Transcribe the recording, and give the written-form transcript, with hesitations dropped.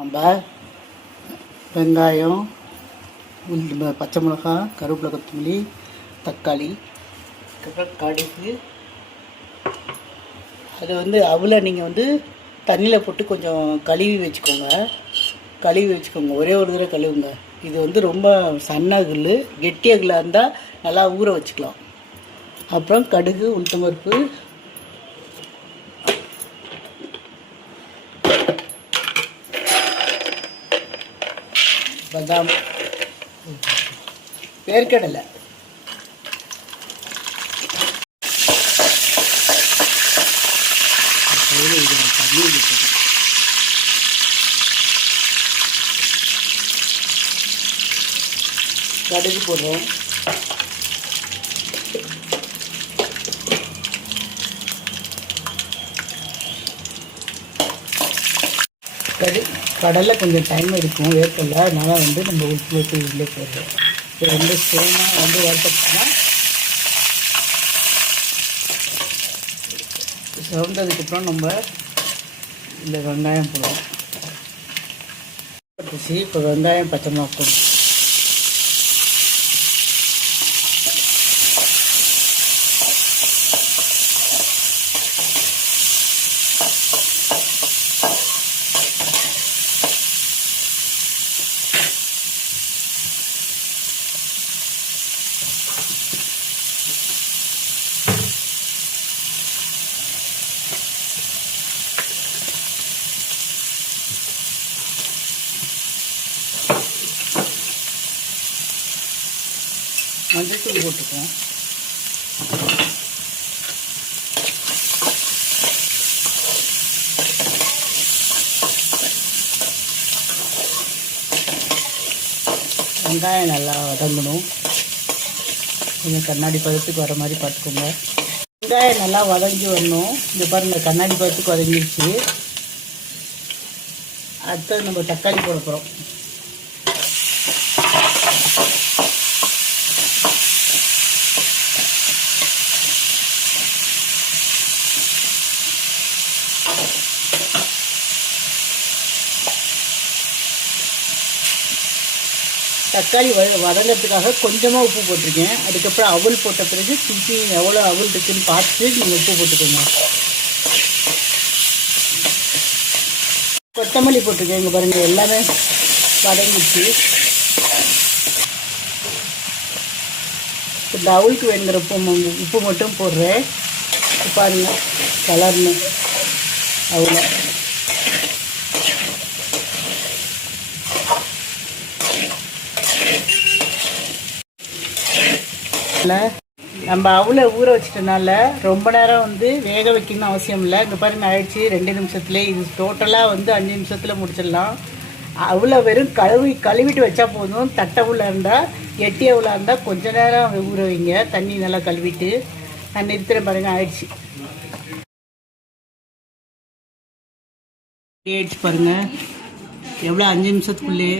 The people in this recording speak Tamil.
நம்ம வெங்காயம், பச்சை மிளகாய், கருவேப்பிலை, கொத்தமல்லி, தக்காளி, அதுக்கப்புறம் கடுகு. அது அவலை நீங்கள் தண்ணியில் போட்டு கொஞ்சம் கழுவி வச்சுக்கோங்க. ஒரே ஒரு தடவை கழுவுங்க. இது ரொம்ப சன்னகுல், கெட்டிய குல்லாக இருந்தால் நல்லா ஊற வச்சுக்கலாம். அப்புறம் கடுகு, உளுத்தம்பருப்பு, பாதாம், வேர்க்கடலை, கடுகு போடுறோம். கடலை கொஞ்சம் டைம் இருக்கும் வேர்க்கடலை, அதனால் நம்ம உப்பு வச்சு உள்ளே போடுறோம். இது சேமாக வறுத்தோம்னா செவந்ததுக்கப்புறம் நம்ம இந்த வெங்காயம் போடுவோம். இப்போ வெங்காயம், பச்சை மிளகாய் போடுவோம். மஞ்சள் தூள் போட்டுக்குவோம். வெங்காயம் நல்லா வதங்கணும். கொஞ்சம் கண்ணாடி பதத்துக்கு வர மாதிரி பார்த்துக்கோங்க. வெங்காயம் நல்லா வதங்கி வரணும். இந்த பாருங்கள், கண்ணாடி பதத்துக்கு வதங்கிடுச்சு. அடுத்தது நம்ம தக்காளி போட போகிறோம். தக்காளி வதங்கிறதுக்காக கொஞ்சமாக உப்பு போட்டிருக்கேன். அதுக்கப்புறம் அவல் போட்ட பிறகு திருப்பி எவ்வளோ அவல் இருக்குதுன்னு பார்த்துட்டு நீங்கள் உப்பு போட்டுக்கோங்க. கொத்தமல்லி போட்டிருக்கேன். இங்கே பாருங்கள், எல்லாமே வதங்கிடுச்சு. இந்த அவளுக்கு வேணுங்கிற உப்பு மட்டும் போடுறேன். பாருங்கள், கலர்னு அவ்வளோ. நம்ம அவளை ஊற வச்சிட்டனால ரொம்ப நேரம் வேக வைக்கணும்னு அவசியம் இல்லை. இங்கே பாருங்க, ஆயிடுச்சு 2 நிமிஷத்துல. இது டோட்டலாக 5 நிமிஷத்தில் முடிச்சிடலாம். அவளை வெறும் கழுவிட்டு வச்சா போதும். தட்டவுல இருந்தால், எட்டி அவளாக இருந்தால் கொஞ்ச நேரம் ஊற வைங்க. தண்ணி நல்லா கழுவிட்டு நான் நிறுத்துறேன். பாருங்க, ஆயிடுச்சு பாருங்க, எவ்வளோ 5 நிமிஷத்துக்குள்ளே